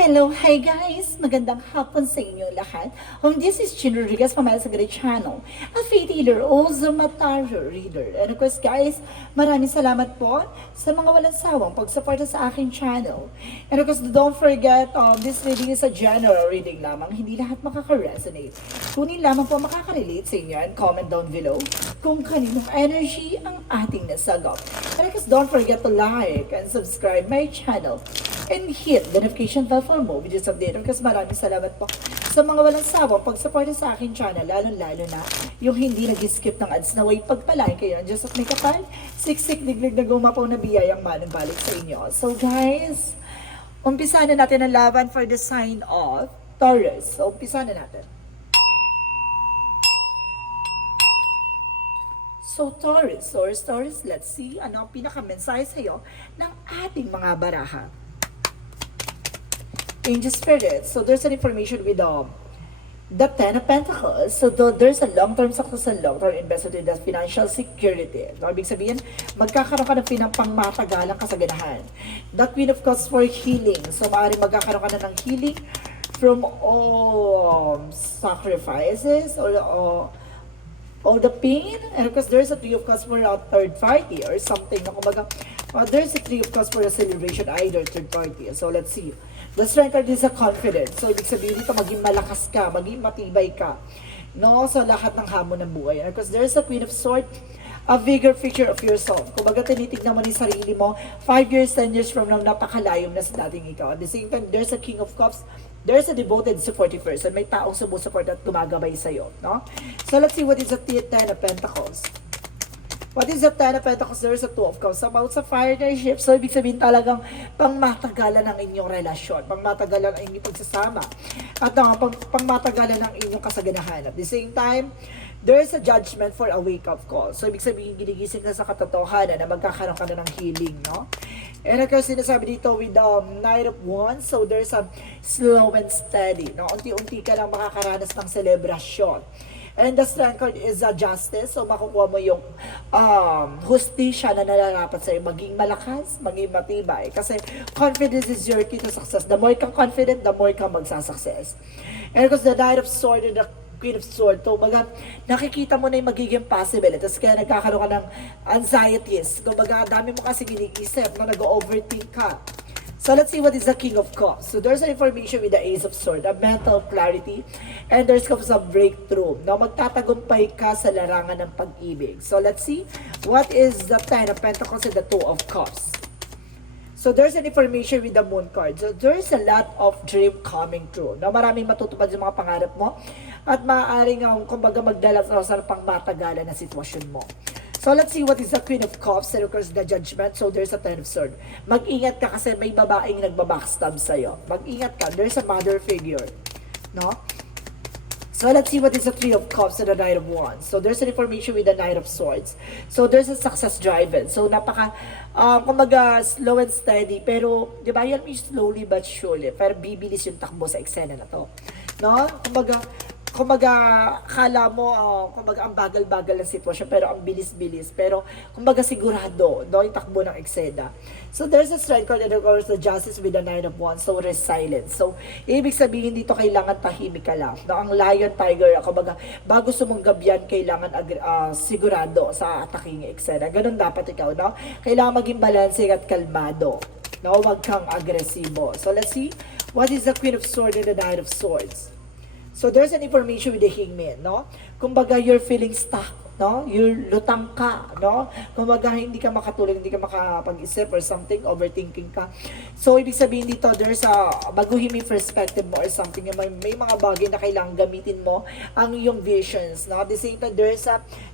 Hello, hi guys! Magandang hapon sa inyo lahat. This is Chin Rodriguez from sa Great Channel, a faith healer, also tarot reader. And of course guys, maraming salamat po sa mga walang sawang pagsuporta sa aking channel. And of course, don't forget, this reading is a general reading lamang. Hindi lahat makaka-resonate. Kunin lamang po makaka-relate sa inyo and comment down below kung kaninong energy ang ating nasagap. And of course, don't forget to like and subscribe my channel and hit the notification bell for more videos update. Kasi maraming salamat po sa mga walang sawang pagsuporta sa aking channel, lalo na yung hindi nag-skip ng ads na way pagpalain kayo. Diyos at may kapal, siksik, diglig na gumapaw na biyayang manong balik sa inyo. So guys, umpisa na natin ang laban for the sign of Taurus. So umpisa na natin. So Taurus, let's see ano ang pinaka-mensahe sa'yo ng ating mga baraha. Angel Spirit. So there's an information with the Ten of Pentacles. So there's a long-term success and long-term investment in the financial security. So, ibig sabihin, magkakaroon ka ng pangmatagalang kasaganahan. The Queen of Cups for healing. So maaaring magkakaroon ka na ng healing from sacrifices or the pain. And of course, there's a Three of Cups for a third party or something. There's a Three of Cups for a celebration, either third party. So let's see. The strength card is a confidence. So, ibig sabihin dito, maging malakas ka, maging matibay ka, no? Sa lahat ng hamon ng buhay. And because there's a Queen of Swords, a bigger picture of yourself. Kung baga tinitignan mo ni sarili mo, 5 years, 10 years from now, napakalayo na sa dating ikaw. At the same time, there's a King of Cups, there's a devoted supportive person. May taong sumusupport at gumagabay sa'yo, no? So, let's see what is the Ten of Pentacles. What is the Ten of Pentacles? There's a Two of Cups. About sa partnership. So, ibig sabihin talagang pangmatagalan ng inyong relasyon. Pangmatagalan ng inyong pagsasama. At pangmatagalan ng inyong kasaganahan. At the same time, there's a judgment for a wake-up call. So, ibig sabihin, ginigising ka sa katotohanan na magkakaroon ka na ng healing, no? And of course, sinasabi dito with the Knight of Wands. So, there's a slow and steady, no? Unti-unti ka lang makakaranas ng selebrasyon. And the strength card is a justice. So, makukuha mo yung hustisya na nararapat sa'yo. Maging malakas, maging matibay. Kasi confidence is your key to success. The more kang confident, the more kang magsasuccess. And because the Knight of Swords and the Queen of Swords, so nakikita mo na yung magiging possibilities. Kaya nagkakaroon ka ng anxieties. Kumbaga, dami mo kasi iniisip na nag-overthink ka. So let's see what is the King of Cups. So there's an information with the Ace of Swords, a mental clarity, and there's comes a breakthrough. Now, magtatagumpay ka sa larangan ng pag-ibig. So let's see what is the Ten of Pentacles and the Two of Cups. So there's an information with the Moon card. So there's a lot of dream coming true. Now, maraming matutupad yung mga pangarap mo at maaaring kumbaga magdala sa pangmatagalan na sitwasyon mo. So, let's see what is the Queen of Cups and of course the Judgment. So, there's a Ten of Swords. Mag-ingat ka kasi may babaeng nagbabackstab sa'yo. Mag-ingat ka. There's a mother figure. No? So, let's see what is the Three of Cups and the Knight of Wands. So, there's an information with the Knight of Swords. So, there's a success driven. So, kumbaga, slow and steady. Pero, di ba, yan may slowly but surely. Pero bibilis yung takbo sa eksena na to. No? Kumbaga, akala mo, kumbaga, ang bagal-bagal ng sitwasyon, pero ang bilis-bilis. Pero, kumbaga, sigurado, no, yung takbo ng eksena. So, there's a strength card and of course, the Justice with the Nine of Wands. So, resilience. So, ibig sabihin dito, kailangan tahimik ka lang. No, ang Lion, Tiger, kumbaga, bago sumunggab yan, kailangan sigurado sa ataking eksena. Ganun dapat ikaw, no? Kailangan maging balancing at kalmado. No, wag kang agresibo. So, let's see. What is the Queen of Swords and the Knight of Swords? So, there's an information with the Hangman, no? Kumbaga, you're feeling stuck, no? You're lutang ka, no? Kumbaga, hindi ka makatulog, hindi ka makapag-isip or something, overthinking ka. So, ibig sabihin dito, there's a baguhin yung perspective mo or something. May mga bagay na kailangan gamitin mo ang iyong visions, no? At the same time, there's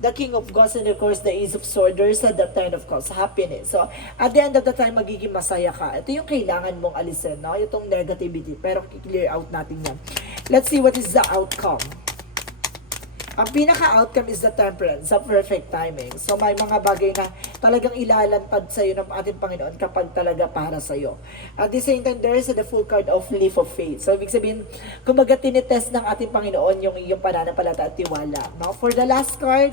the King of Cups and of course, the Ace of Swords. There's the Ten of Cups, happiness. So, at the end of the time, magiging masaya ka. Ito yung kailangan mong alisin, no? Itong negativity. Pero, clear out natin yan. Let's see what is the outcome. Ang pinaka-outcome is the Temperance, sa perfect timing. So, may mga bagay na talagang ilalantad sa'yo ng ating Panginoon kapag talaga para sa'yo. At the same time, there is the full card of Leap of Faith. So, ibig sabihin, kumbaga tinitest ng ating Panginoon yung iyong pananampalataya at tiwala. Now, for the last card,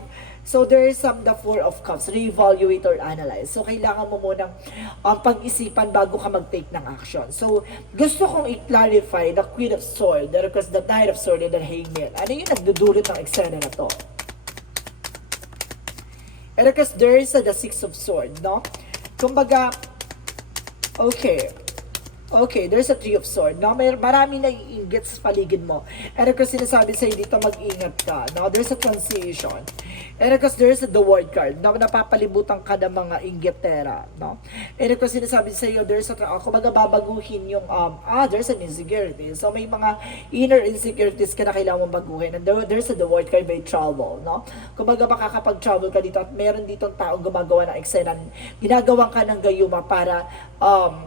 So there is the Four of Cups, reevaluate or analyze. So kailangan mo munang pag-isipan bago ka mag-take ng action. So gusto kong i-clarify the Queen of Swords, the Knight of Swords, and the Hangman. Ano yung nagdudulot ng eksena na to? And because there is the Six of Swords, no? Kumbaga, okay, there's a Three of Swords. No? Marami na iinggit sa paligid mo. And of course, sinasabi sa'yo dito, mag-ingat ka. No? There's a transition. And of course, there's the World card. No? Napapalibutan ka ng mga inggitera. No? And of course, sinasabi sa'yo, there's a, kumbaga babaguhin yung, there's an insecurity. So, may mga inner insecurities ka na kailangan mong baguhin. And there's the World card by travel. No? Kumbaga, makakapag-travel ka dito at meron ditong taong gumagawa ng eksena. Ginagawa ka ng gayuma para,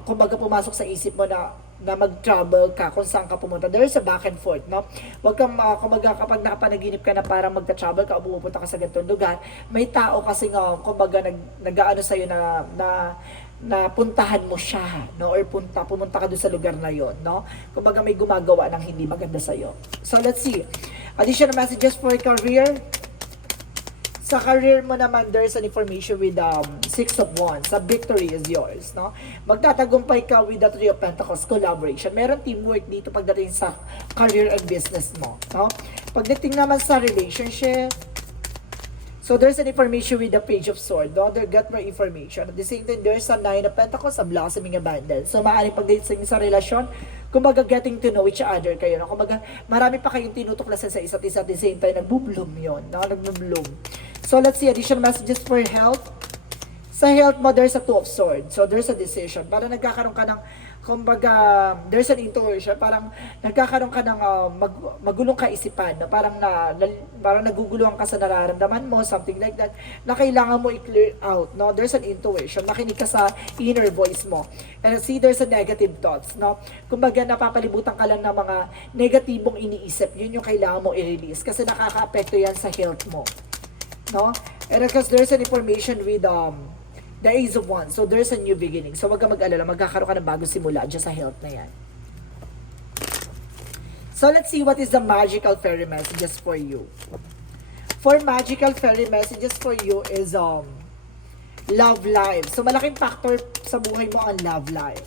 kumbaga, pumasok sa isip mo na mag-travel ka kung saan ka pumunta. There's a back and forth, no? Huwag kang, kumbaga, kapag nakapanaginip ka na para magka-travel ka o pupunta ka sa ganitong lugar, may tao kasi nga, kumbaga, nag-aano sa'yo na puntahan mo siya, no? Or pumunta ka doon sa lugar na yon, no? Kumbaga, may gumagawa ng hindi maganda sa'yo. So, let's see. Additional messages for career. Sa career mo naman, there's an information with Six of Wands. The victory is yours, no? Magtatagumpay ka with the Three of Pentacles, collaboration. Meron teamwork dito pagdating sa career and business mo, no? Pagdating naman sa relationship, so there's an information with the Page of Swords, no? They got more information. At the same time, there's a Nine of Pentacles, a blossoming abundance. So maaaring pagdating sa relasyon, kumbaga getting to know each other kayo, no? Kumbaga marami pa kayong tinutuklasan sa isa't isa at the same time, nagbo-bloom yun, no? Nagbo-bloom. So let's see, additional messages for health. Sa health mo, there's a Two of Swords. So there's a decision. Para nagkakaroon ka ng, kumbaga, there's an intuition. Parang nagkakaroon ka ng magulong kaisipan. No? Parang naguguluhan ka sa nararamdaman mo, something like that, na kailangan mo i-clear out. No? There's an intuition. Makinig ka sa inner voice mo. And see, there's a negative thoughts. No? Kumbaga, napapalibutan ka lang ng mga negatibong iniisip. Yun yung kailangan mo i-release. Kasi nakaka-apekto yan sa health mo. No? And because there's an information with the Ace of Wands. So there's a new beginning. So wag kang mag-alala, magkakaroon ka ng bagong simula dyan sa health na yan. So let's see what is the magical fairy messages for you. For magical fairy messages for you is love life. So malaking factor sa buhay mo ang love life.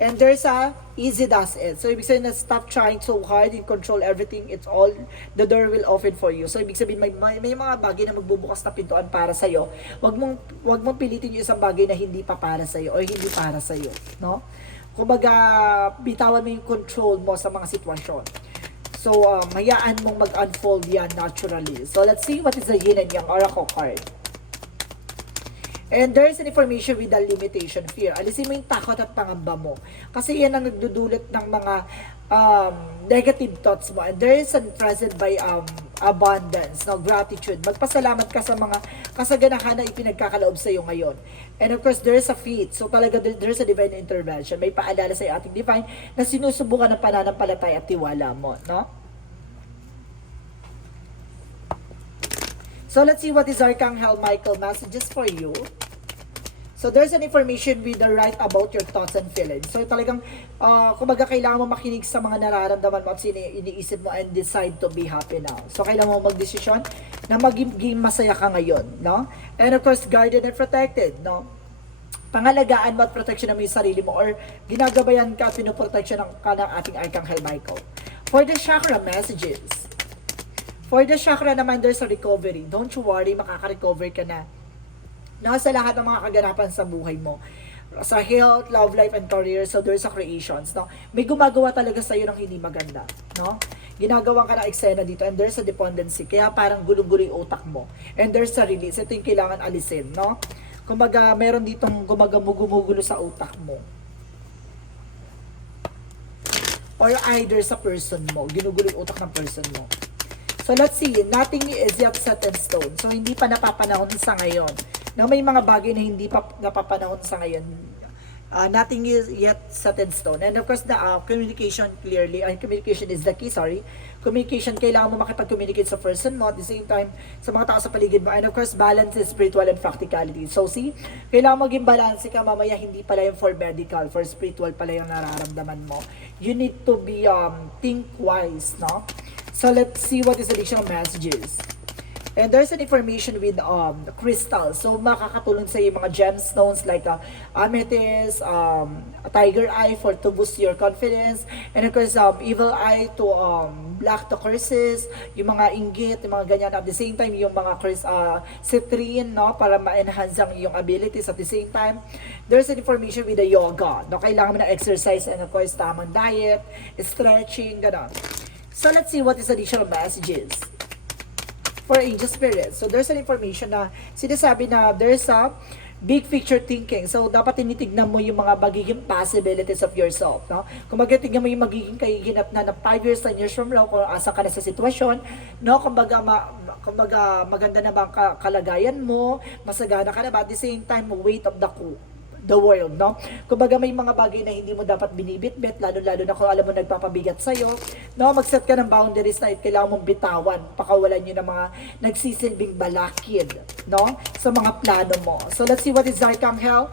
And there's a easy does it. So ibig sabihin na stop trying so hard and control everything. It's all, the door will open for you. So ibig sabihin may mga bagay na magbubukas na pintuan para sa iyo. Wag mong pilitin yung isang bagay na hindi pa para sa iyo o hindi para sa iyo, no? Kumbaga bitawan mo yung control mo sa mga sitwasyon. So hayaan mong mag-unfold yan naturally. So let's see what is the yin and yang oracle card. And there is an information with the limitation, fear. Alisin mo yung takot at pangamba mo. Kasi yan ang nagdudulot ng mga negative thoughts mo. And there is an present by abundance, no? Gratitude. Magpasalamat ka sa mga kasaganahan na ipinagkakaloob sa iyo ngayon. And of course, there is a faith. So talaga, there is a divine intervention. May paalala sa ating divine na sinusubukan ng pananampalataya at tiwala mo, no? So let's see what is Archangel Michael messages for you. So there's an information with the right about your thoughts and feelings. So talagang, kumbaga kailangan mo makinig sa mga nararamdaman mo at iniisip mo and decide to be happy now. So kailangan mo magdesisyon na maging masaya ka ngayon, no? And of course, guarded and protected, no? Pangalagaan mo at protection mo yung sarili mo or ginagabayan ka at pinoprotection ka ng ating Archangel Michael. For the chakra messages, for the chakra naman, there's a recovery. Don't you worry, makaka-recover ka na. Sa lahat ng mga kaganapan sa buhay mo. Sa health, love life, and career, so there's a creations. No? May gumagawa talaga sa'yo ng hindi maganda. No? Ginagawa ka ng eksena dito and there's a dependency. Kaya parang gulong-gulo yung utak mo. And there's a release. Ito yung kailangan alisin. No? Kumbaga, meron ditong gumagumugulo sa utak mo. Or either sa person mo. Ginugulo yung utak ng person mo. So let's see, nothing is yet set in stone. So hindi pa napapanahon sa ngayon. Na may mga bagay na hindi pa napapanahon sa ngayon. Nothing is yet set in stone. And of course, the communication clearly, communication is the key, sorry. Communication, kailangan mo makipag-communicate sa person mo at the same time sa mga tao sa paligid mo. And of course, balance is spiritual and practicality. So see, kailangan maging balance ka, mamaya hindi pala yung for medical, for spiritual pala yung nararamdaman mo. You need to be think wise, no? So let's see what is additional messages. And there's an information with crystal. So makakatulong sa yung mga gemstones like amethyst, tiger eye for to boost your confidence, and of course evil eye to block the curses, yung mga inggit, yung mga ganyan. At the same time yung mga citrine, no, para ma-enhance ang yung abilities. At the same time there's an information with the yoga, no, kailangan mo na exercise, and of course tamang diet, stretching, gano'n. So let's see what is additional messages for angel spirits. So there's an information na sinasabi na there's a big picture thinking. So dapat tinitignan mo yung mga magiging possibilities of yourself, no? Kung tignan mo yung magiging kahihinat na 5 years, 10 years from now, kung asa ka na sa sitwasyon, no? Kumbaga maganda na ba ang kalagayan mo, masagana ka na ba, at the same time weight of the world, no? Kumbaga may mga bagay na hindi mo dapat binibitbit, lalo-lalo na kung alam mo nagpapabigat sa'yo, no? Mag-set ka ng boundaries na kailangan mong bitawan, pakawalan nyo ng mga nagsisilbing balakid, no? Sa mga plano mo. So let's see what is Archangel.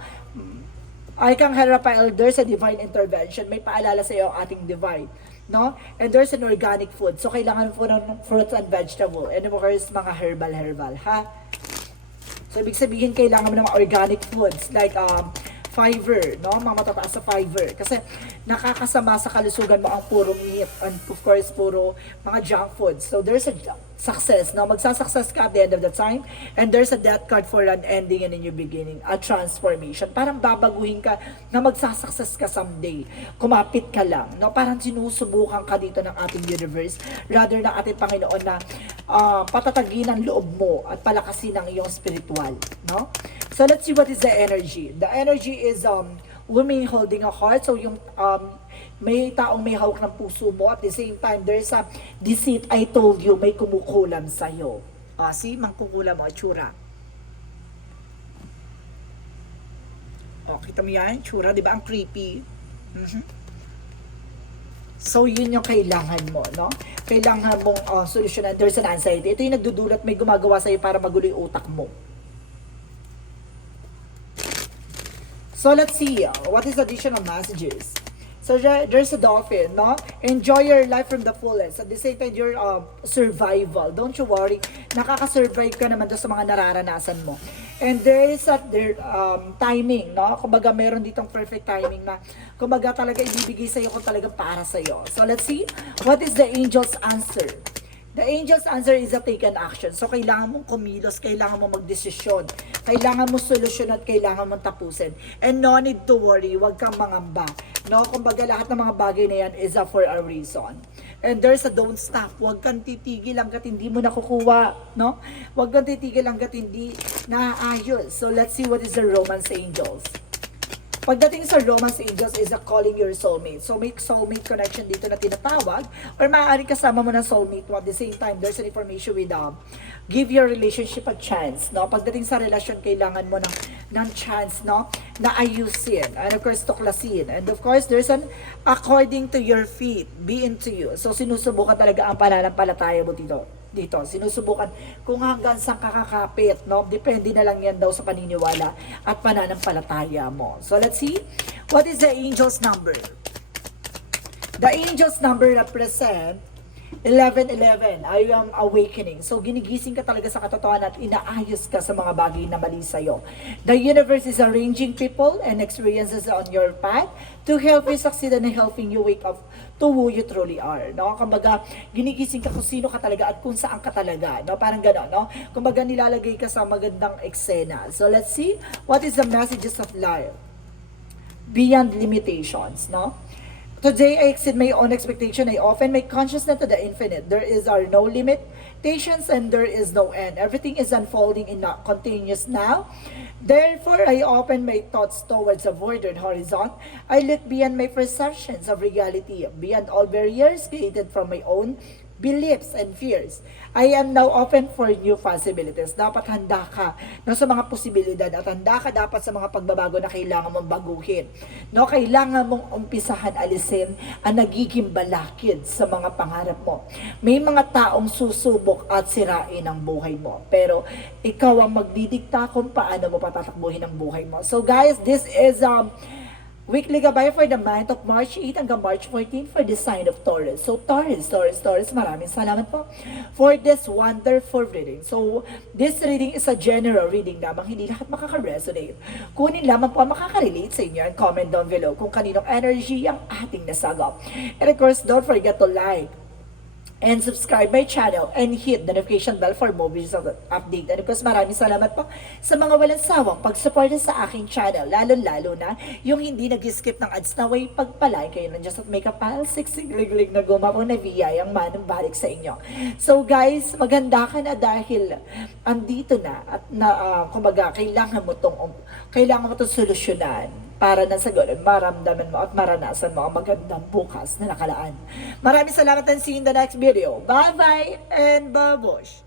Archangel Raphael, there's a divine intervention. May paalala sa iyo ang ating divine, no? And there's an organic food. So kailangan po ng fruits and vegetable. And of course, mga herbal, ha? So, ibig sabihin, kailangan mo ng mga organic foods like fiber, no? Mga matataas sa fiber. Kasi nakakasama sa kalusugan mo ang puro meat and of course, puro mga junk foods. So, there's a success, no? Magsasuccess ka at the end of the time, and there's a death card for an ending and a new beginning, a transformation. Parang babaguhin ka na magsasuccess ka someday. Kumapit ka lang, no? Parang sinusubukan ka dito ng ating universe, rather ng ating Panginoon na patatagin ang loob mo at palakasin ang iyong spiritual, no? So let's see what is the energy. The energy is women holding a heart. So yung may taong may hawak ng puso mo, at the same time there's a deceit. I told you, may kumukulam sa'yo. See, mangkukulam mo, tsura. Kita mo yan, tsura, di ba? Ang creepy. So, yun yung kailangan mo, no? Kailangan mong solusyonan. There's an anxiety. Ito yung nagdudulot, may gumagawa sa'yo para magulo yung utak mo. So, let's see. What is additional messages? So, there's a dolphin, no? Enjoy your life from the fullest. At the same time, your survival. Don't you worry. Nakaka-survive ka naman doon sa mga nararanasan mo. And there is timing, no? Kumbaga, meron ditong perfect timing na kumbaga talaga ibibigay sa'yo kung talaga para sa'yo. So, let's see. What is the angel's answer? The angel's answer is a taken action. So, kailangan mong kumilos, kailangan mong magdesisyon, kailangan mong solusyon at kailangan mong tapusin. And no need to worry, huwag kang mangamba. No? Kumbaga, lahat ng mga bagay na yan is for a reason. And there's a don't stop. Huwag kang titigil hanggat hindi mo nakukuha. No? Huwag kang titigil hanggat hindi naayos. So, let's see what is the romance angels. Pagdating sa romance angels is a calling your soulmate. So may soulmate connection dito na tinatawag, or maaari kasama mo ng soulmate mo. At the same time, there's an information with give your relationship a chance. No? Pagdating sa relasyon, kailangan mo ng chance, no? Na ayusin. And of course, tuklasin. And of course, there's an according to your feet, be into you. So sinusubukan talaga ang pananampalataya mo dito. Sinusubukan kung hanggang saan kakakapit, no? Depende na lang yan daw sa paniniwala at pananampalataya mo. So, let's see. What is the angel's number? The angel's number represent 1111. I am awakening. So, ginigising ka talaga sa katotohanan at inaayos ka sa mga bagay na mali sa'yo. The universe is arranging people and experiences on your path to help you succeed and helping you wake up to who you truly are, no? Kumbaga, ginigising ka kung sino ka talaga at kung saan ka talaga, no? Parang gano'n, no? Kumbaga, nilalagay ka sa magandang eksena. So, let's see. What is the messages of life? Beyond limitations, no? Today, I exceed my own expectation. I often make consciousness to the infinite. There are no limitations and there is no end. Everything is unfolding in a continuous now. Therefore, I open my thoughts towards a voided horizon. I look beyond my perceptions of reality, beyond all barriers created from my own beliefs and fears. I am now open for new possibilities. Dapat handa ka no, sa mga posibilidad at handa ka dapat sa mga pagbabago na kailangan mong baguhin. No, kailangan mong umpisahan alisin ang nagiging balakid sa mga pangarap mo. May mga taong susubok at sirain ang buhay mo. Pero ikaw ang magdidikta kung paano mo patatakbuhin ang buhay mo. So guys, this is Weekly gabay for the month of March 8 hanggang March 14 for the sign of Taurus. So Taurus, maraming salamat po for this wonderful reading. So this reading is a general reading lamang, hindi lahat makaka-resonate. Kunin lamang po ang makaka-relate sa inyo and comment down below kung kaninong energy ang ating nasagap. And of course, don't forget to like and subscribe my channel and hit the notification bell for more videos of update. And of course, maraming salamat po sa mga walang sawang pagsuporta sa aking channel, lalo-lalo na yung hindi nag-skip ng ads na way pagpalay kayo ng Just at Makeup Panel, siksik-lig-lig na gumapong na biyayang manong balik sa inyo. So guys, maganda ka na dahil andito na at kumbaga, kailangan mo itong solusyonan para na sa ganun, maramdaman mo at maranasan mo ang magandang bukas na nakalaan. Maraming salamat and see you in the next video. Bye-bye and babush!